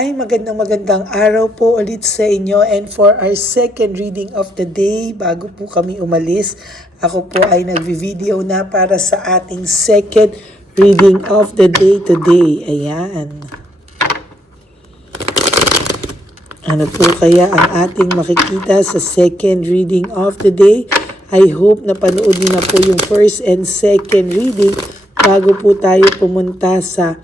Ay, magandang araw po ulit sa inyo, and for our second reading of the day, bago po kami umalis, ako po ay nagvi-video na para sa ating second reading of the day today. Ayan. Ano po kaya ang ating makikita sa second reading of the day? I hope na panood niyo na po yung first and second reading bago po tayo pumunta sa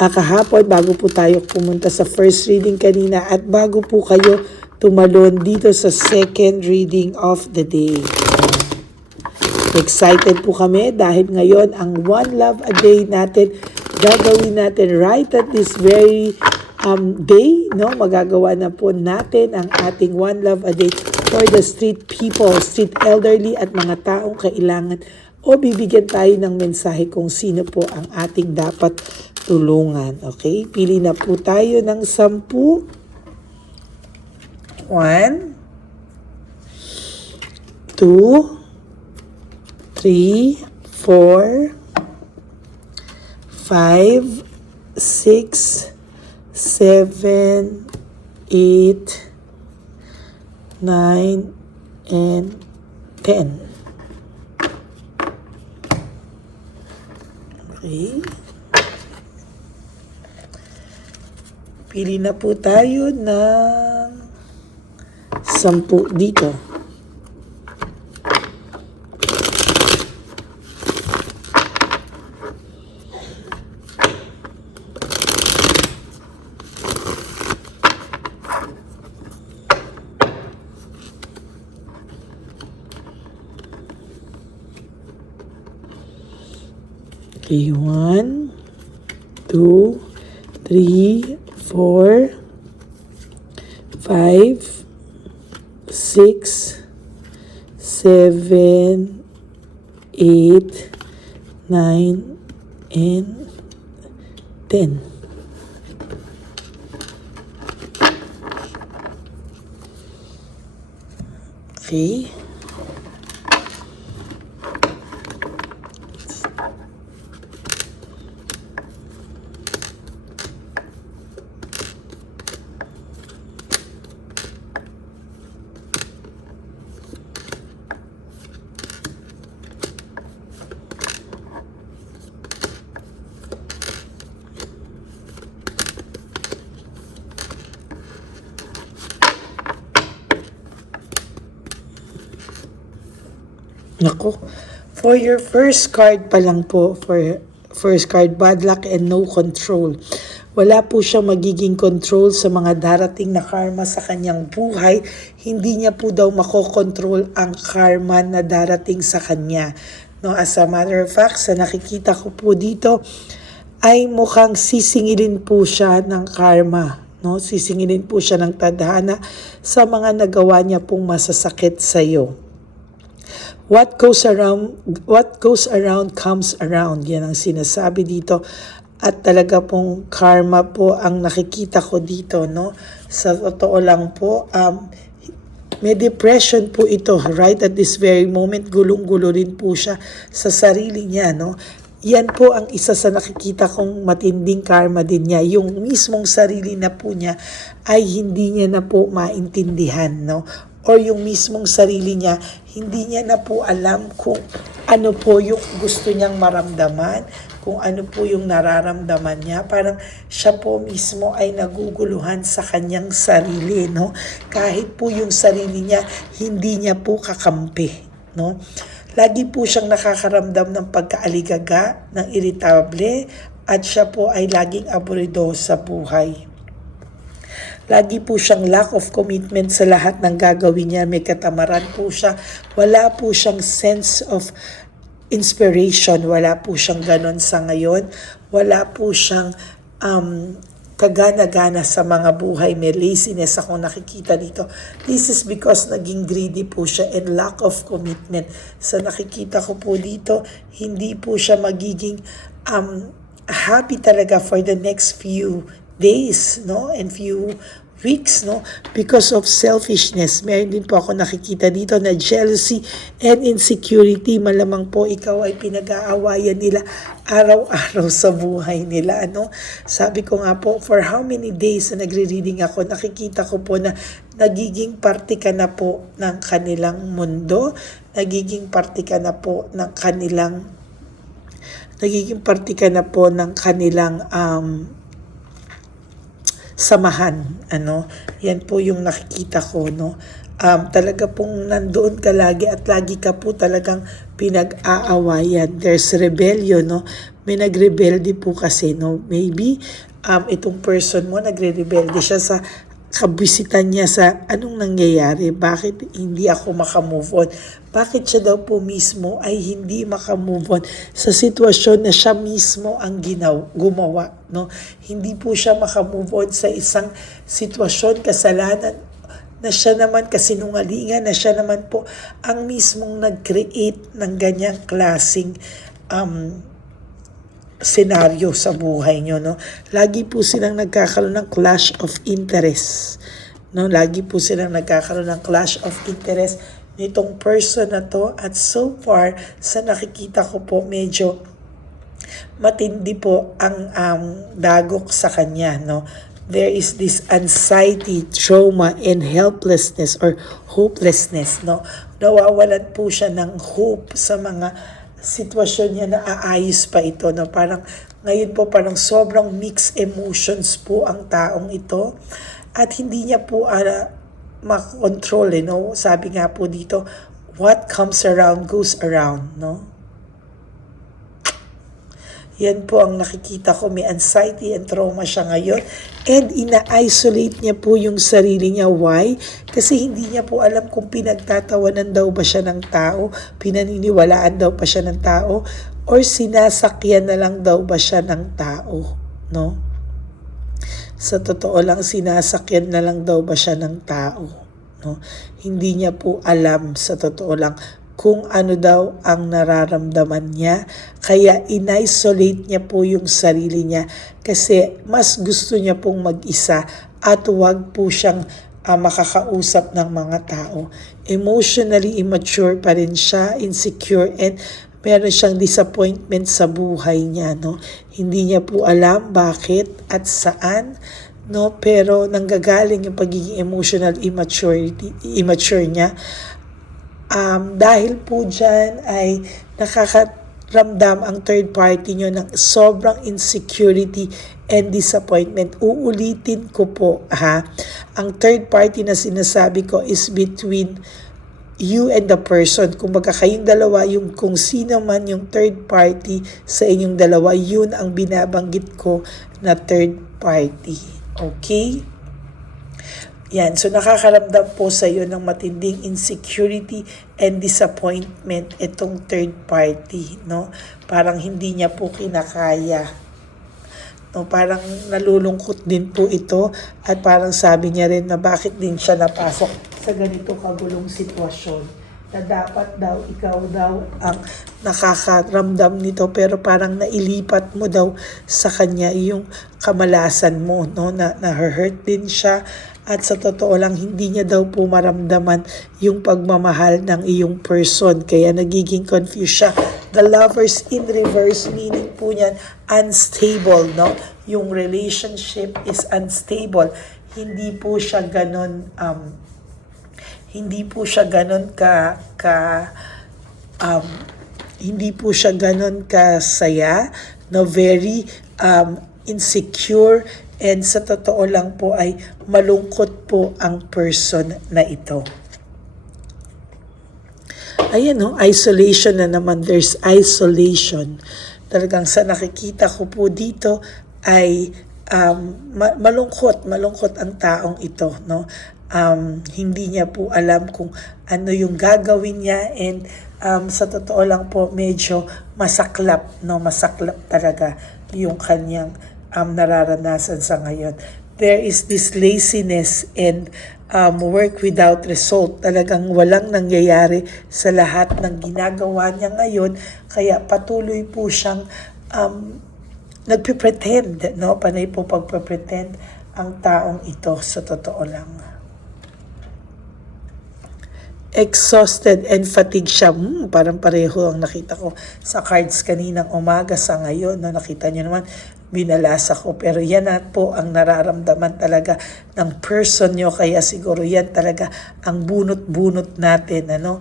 kahapon, bago po tayo pumunta sa first reading kanina, at bago po kayo tumalon dito sa second reading of the day. Excited po kami dahil ngayon ang One Love a Day natin, gagawin natin right at this very day, no? Magagawa na po natin ang ating One Love a Day for the street people, street elderly at mga taong kailangan, o bibigyan tayo ng mensahe kung sino po ang ating dapat tulungan. Okay? Pili na po tayo ng 10. 1, 2, 3, 4, 5, 6, 7, 8, 9, and 10. Okay. Pili na po tayo ng 10 dito. Okay, 1, 2, 3, 4, 5, 6, 7, 8, 9, and 10. Okay. Nako, for your first card pa lang po, for first card, bad luck and no control. Wala po siyang magiging control sa mga darating na karma sa kanyang buhay. Hindi niya po daw makokontrol ang karma na darating sa kanya. No, as a matter of fact, sa nakikita ko po dito, ay mukhang sisingilin po siya ng karma. No? Sisingilin po siya ng tadhana sa mga nagawa niya pong masasakit sa iyo. What goes around comes around. Yan ang sinasabi dito. At talaga pong karma po ang nakikita ko dito, no? Sa totoo lang po, may depression po ito right at this very moment. Gulong-gulo rin po siya sa sarili niya, no? Yan po ang isa sa nakikita kong matinding karma din niya. Yung mismong sarili na po niya ay hindi niya na po maintindihan, no? Or yung mismong sarili niya, hindi niya na po alam kung ano po yung gusto niyang maramdaman, kung ano po yung nararamdaman niya. Parang siya po mismo ay naguguluhan sa kanyang sarili, no? Kahit po yung sarili niya, hindi niya po kakampi, no? Lagi po siyang nakakaramdam ng pagkaaligaga, ng irritable, at siya po ay laging aburido sa buhay. Lagi po siyang lack of commitment sa lahat ng gagawin niya. May katamaran po siya. Wala po siyang sense of inspiration. Wala po siyang ganon sa ngayon. Wala po siyang kagana-gana sa mga buhay. May laziness akong nakikita dito. This is because naging greedy po siya and lack of commitment. Sa nakikita ko po dito, hindi po siya magiging happy talaga for the next few days, no, and few weeks, no, because of selfishness. Meron din po ako nakikita dito na jealousy and insecurity. Malamang po ikaw ay pinag-aawayan nila araw-araw sa buhay nila, ano. Sabi ko nga po, for how many days na nagre-reading ako, nakikita ko po na nagiging parte ka na po ng kanilang mundo, nagiging parte ka na po ng kanilang samahan, ano. Yan po yung nakikita ko, no. Talaga pong nandoon ka lagi at lagi ka po talagang pinag-aawayan. There's rebellion, no. May nagrebelde po kasi, no. Maybe itong person mo nagre-rebelde siya sa kabisitan niya sa anong nangyayari, bakit hindi ako makamove on, bakit siya daw po mismo ay hindi makamove on sa sitwasyon na siya mismo ang gumawa, no? Hindi po siya makamove on sa isang sitwasyon, kasalanan na siya naman, kasinungalingan na siya naman po ang mismong nag-create ng ganyang klaseng senaryo sa buhay nyo, no? Lagi po silang nagkakaroon ng clash of interest, no? Lagi po silang nagkakaroon ng clash of interest nitong person na to, at so far sa nakikita ko po medyo matindi po ang dagok sa kanya, no? There is this anxiety, trauma, and helplessness or hopelessness, no? Nawawalan po siya ng hope sa mga sitwasyon niya na aayos pa ito, no? Parang ngayon po parang sobrang mixed emotions po ang taong ito at hindi niya po makontrol, no? Sabi nga po dito, what comes around goes around, no? Yan po ang nakikita ko, may anxiety and trauma siya ngayon and ina-isolate niya po yung sarili niya. Why? Kasi hindi niya po alam kung pinagtatawanan daw ba siya ng tao, pinaniniwalaan daw pa siya ng tao, or sinasakyan na lang daw ba siya ng tao, no? Sa totoo lang, sinasakyan na lang daw ba siya ng tao, no? Hindi niya po alam sa totoo lang kung ano daw ang nararamdaman niya. Kaya in-isolate niya po yung sarili niya kasi mas gusto niya pong mag-isa at wag po siyang makakausap ng mga tao. Emotionally immature pa rin siya, insecure, and meron siyang disappointment sa buhay niya, no? Hindi niya po alam bakit at saan, no? Pero nanggagaling yung pagiging emotional immature niya. Dahil po dyan ay nakakaramdam ang third party nyo ng sobrang insecurity and disappointment. Uulitin ko po, ha? Ang third party na sinasabi ko is between you and the person. Kung baga kayong dalawa, yung kung sino man yung third party sa inyong dalawa, yun ang binabanggit ko na third party. Okay? Yan, so nakakaramdam po sa iyo ng matinding insecurity and disappointment itong third party, no? Parang hindi niya po kinakaya. No, parang nalulungkot din po ito at parang sabi niya rin na bakit din siya napasok sa ganito kagulong sitwasyon. Na dapat daw, ikaw daw ang nakakaramdam nito pero parang nailipat mo daw sa kanya yung kamalasan mo, no? Na-hurt din siya at sa totoo lang hindi niya daw po maramdaman yung pagmamahal ng iyong person kaya nagiging confused siya. The lovers in reverse, meaning po niyan unstable, no? Yung relationship is unstable. Hindi po siya ganon hindi po siya ganon hindi po siya ganon kasaya, no? Very insecure, and sa totoo lang po ay malungkot po ang person na ito. Ayan, no? Isolation na naman. There's isolation. Talagang sa nakikita ko po dito ay malungkot ang taong ito, no? Hindi niya po alam kung ano yung gagawin niya, and sa totoo lang po medyo masaklap, no? Masaklap talaga yung kanyang nararanasan sa ngayon. There is this laziness and work without result. Talagang walang nangyayari sa lahat ng ginagawa niya ngayon, kaya patuloy po siyang nagpe-pretend, no? Panay po pagpe-pretend ang taong ito sa totoo lang. Exhausted and fatigued siya. Parang pareho ang nakita ko sa cards kaninang umaga sa ngayon. No? Nakita niyo naman, binalasa ko. Pero yan na po ang nararamdaman talaga ng person nyo. Kaya siguro yan talaga ang bunot-bunot natin. Ano?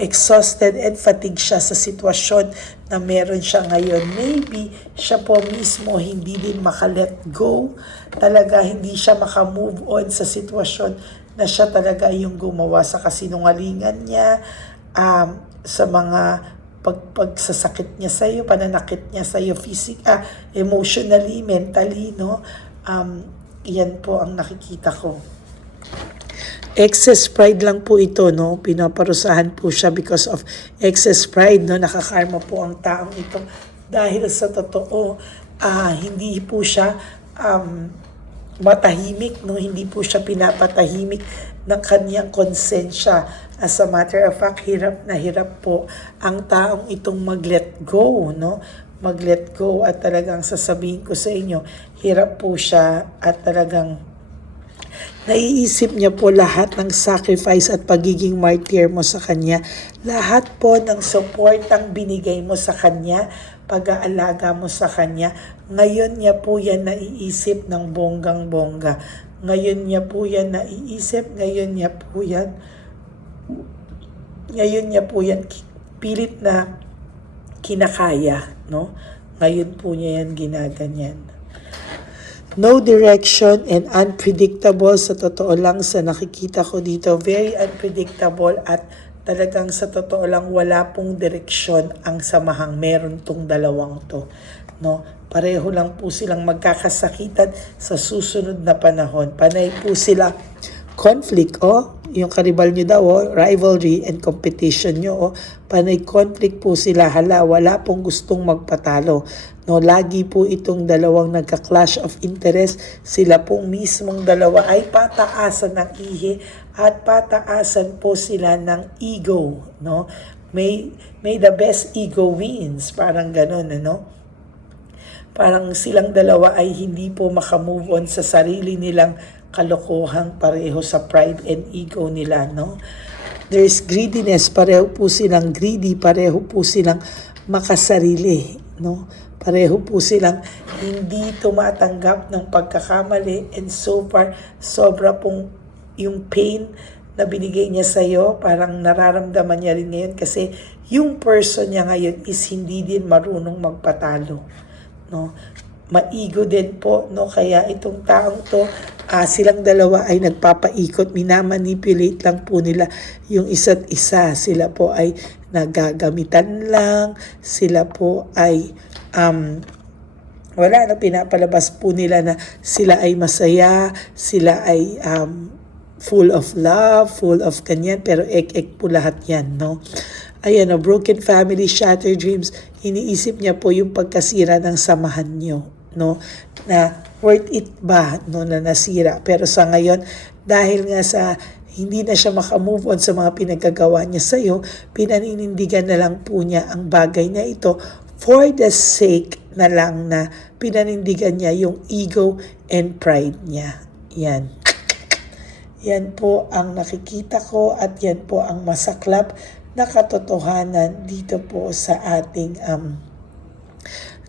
Exhausted and fatigued siya sa sitwasyon na meron siya ngayon. Maybe siya po mismo hindi din maka-let go. Talaga hindi siya maka-move on sa sitwasyon na siya talaga yung gumawa sa kasinungalingan niya, sa mga pagsasakit niya sa iyo, pananakit niya sa iyo, emotionally, mentally, no? Yan po ang nakikita ko. Excess pride lang po ito, no? Pinaparusahan po siya because of excess pride, no? Nakakarma po ang taong ito dahil sa totoo, hindi po siya matahimik, no? Hindi po siya pinapatahimik ng kanyang konsensya. As a matter of fact, hirap na hirap po ang taong itong mag-let go, no? Mag-let go at talagang sasabihin ko sa inyo, hirap po siya at talagang naiisip niya po lahat ng sacrifice at pagiging martyr mo sa kanya. Lahat po ng support ang binigay mo sa kanya, pag-aalaga mo sa kanya. Ngayon niya po yan naiisip ng bonggang-bongga. Ngayon niya po yan naiisip, ngayon niya po yan pilit na kinakaya, no? Ngayon po niya yan ginaganyan. No direction and unpredictable, sa totoo lang sa nakikita ko dito, very unpredictable at talagang sa totoo lang wala pong direksyon ang samahang meron tong dalawang to, no? Pareho lang po silang magkakasakitan sa susunod na panahon. Panay po sila conflict, yung karibal nyo daw, rivalry and competition nyo, panay conflict po sila. Wala pong gustong magpatalo. No, lagi po itong dalawang nagka-clash of interest. Sila pong mismong dalawa ay pataasan ng ihi at pataasan po sila ng ego, no? May the best ego wins, parang gano'n, ano? Parang silang dalawa ay hindi po makamove on sa sarili nilang kalokohang pareho sa pride and ego nila, no? There's greediness, pareho po silang greedy, pareho po silang makasarili, no? Pareho po silang hindi tumatanggap ng pagkakamali, and so far, sobra pong yung pain na binigay niya sa iyo, parang nararamdaman niya rin ngayon kasi yung person niya ngayon is hindi din marunong magpatalo, no? Maigo din po, no? Kaya itong taong to, silang dalawa ay nagpapaikot, minamanipulate lang po nila yung isa't isa. Sila po ay nagagamitan lang, sila po ay wala na, pinapalabas po nila na sila ay masaya, sila ay full of love, full of kanyan, pero ek-ek po lahat yan, no? Ayan, broken family, shattered dreams, iniisip niya po yung pagkasira ng samahan niyo, no? Na worth it ba, no, na nasira? Pero sa ngayon, dahil nga sa hindi na siya makamove on sa mga pinagagawa niya sa iyo, pinaninindigan na lang po niya ang bagay na ito for the sake na lang na pinanindigan niya yung ego and pride niya. Yan. Yan po ang nakikita ko at yan po ang masaklap na katotohanan dito po sa ating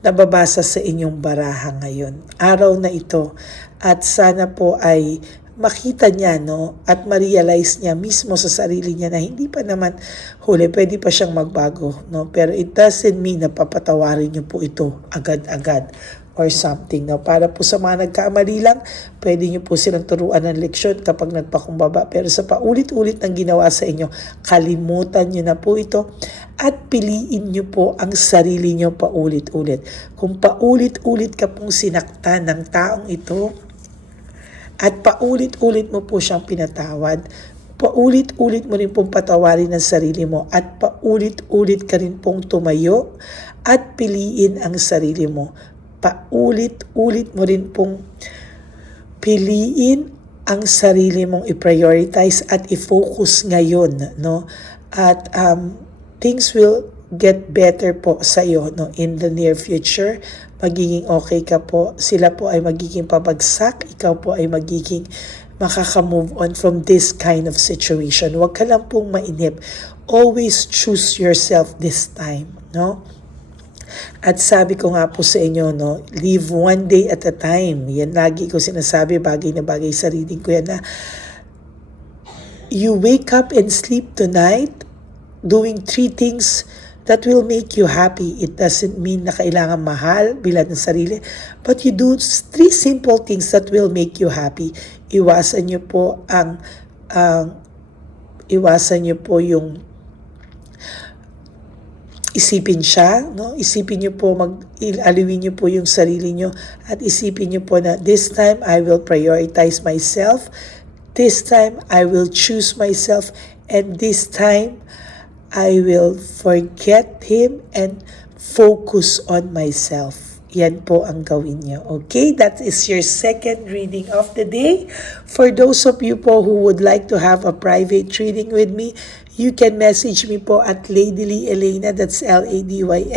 nababasa sa inyong baraha ngayon. Araw na ito, at sana po ay makita niya, no, at ma-realize niya mismo sa sarili niya na hindi pa naman huli, pwede pa siyang magbago, no? Pero it doesn't mean na papatawarin niyo po ito agad-agad or something, no? Para po sa mga nagkamali lang, pwede niyo po silang turuan ng leksyon kapag nagpakumbaba. Pero sa paulit-ulit ng ginawa sa inyo, kalimutan niyo na po ito at piliin niyo po ang sarili niyo paulit-ulit. Kung paulit-ulit ka pong sinaktan ng taong ito, at paulit-ulit mo po siyang pinatawad, paulit-ulit mo rin pong patawarin ang sarili mo, at paulit-ulit ka rin pong tumayo at piliin ang sarili mo. Paulit-ulit mo rin pong piliin ang sarili mong i-prioritize at i-focus ngayon, no? At things will get better po sa iyo, no, in the near future. Magiging okay ka po. Sila po ay magiging pabagsak. Ikaw po ay magiging makaka-move on from this kind of situation. Huwag ka lang pong mainip. Always choose yourself this time, no? At sabi ko nga po sa inyo, no, live one day at a time. Yan lagi ko sinasabi, bagay na bagay sa reading ko yan na you wake up and sleep tonight doing 3 things that will make you happy. It doesn't mean na kailangan mahal bilang ng sarili, but you do 3 simple things that will make you happy. Iwasan niyo po yung isipin siya, no? Isipin niyo po, aliwin niyo po yung sarili niyo at isipin niyo po na this time I will prioritize myself. This time I will choose myself, and this time I will forget him and focus on myself. Yan po ang gawin niyo. Okay, that is your second reading of the day. For those of you po who would like to have a private reading with me, you can message me po at Ladyly Elena, that's Ladyly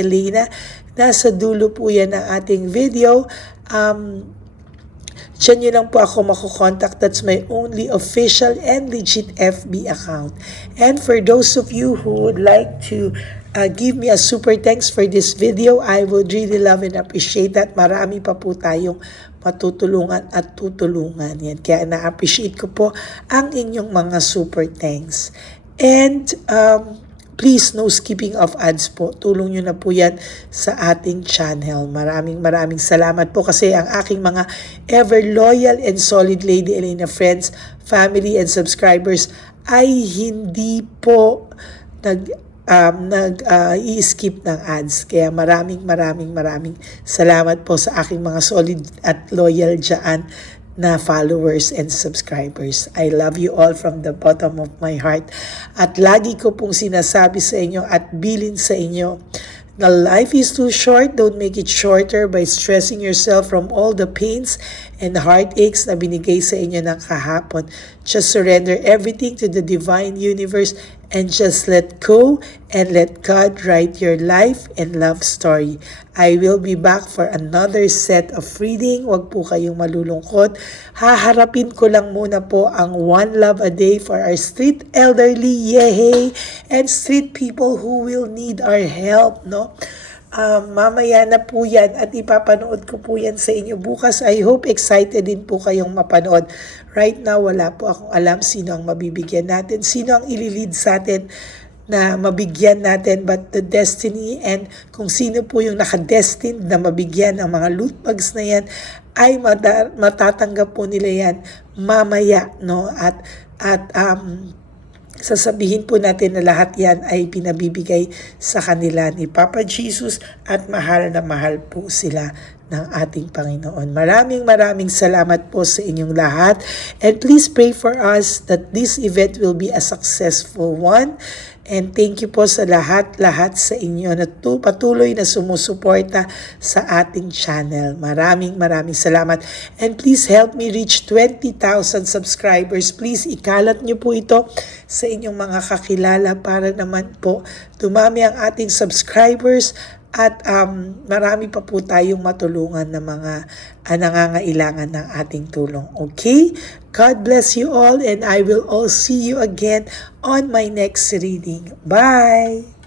Elena. Nasa dulo po yan ng ating video. Diyan nyo lang po ako makukontakt. That's my only official and legit FB account. And for those of you who would like to give me a super thanks for this video, I would really love and appreciate that. Marami pa po tayong matutulungan at tutulungan. Yan. Kaya na-appreciate ko po ang inyong mga super thanks. And please, no skipping of ads po. Tulong nyo na po yan sa ating channel. Maraming salamat po kasi ang aking mga ever loyal and solid Lady Elena friends, family and subscribers ay hindi po i-skip ng ads. Kaya maraming salamat po sa aking mga solid at loyal dyan na followers and subscribers. I love you all from the bottom of my heart. At lagi ko pong sinasabi sa inyo at bilin sa inyo na life is too short. Don't make it shorter by stressing yourself from all the pains and heartaches na binigay sa inyo ng kahapon. Just surrender everything to the divine universe and just let go and let God write your life and love story. I will be back for another set of reading. Huwag po kayong malulungkot. Haharapin ko lang muna po ang one love a day for our street elderly, yehey, and street people who will need our help, no? Mamaya na po yan at ipapanood ko po yan sa inyo bukas. I hope excited din po kayong mapanood. Right now, wala po akong alam sino ang mabibigyan natin, sino ang ililid sa atin na mabigyan natin, but the destiny and kung sino po yung nakadestined na mabigyan ng mga loot bags na yan ay matatanggap po nila yan mamaya, no? At sasabihin po natin na lahat yan ay pinabibigay sa kanila ni Papa Jesus at mahal na mahal po sila ng ating Panginoon. Maraming salamat po sa inyong lahat. And please pray for us that this event will be a successful one. And thank you po sa lahat sa inyo na patuloy na sumusuporta sa ating channel. Maraming salamat. And please help me reach 20,000 subscribers. Please ikalat niyo po ito sa inyong mga kakilala para naman po dumami ang ating subscribers at marami pa po tayong matulungan na mga nangangailangan ng ating tulong. Okay? God bless you all and I will all see you again on my next reading. Bye!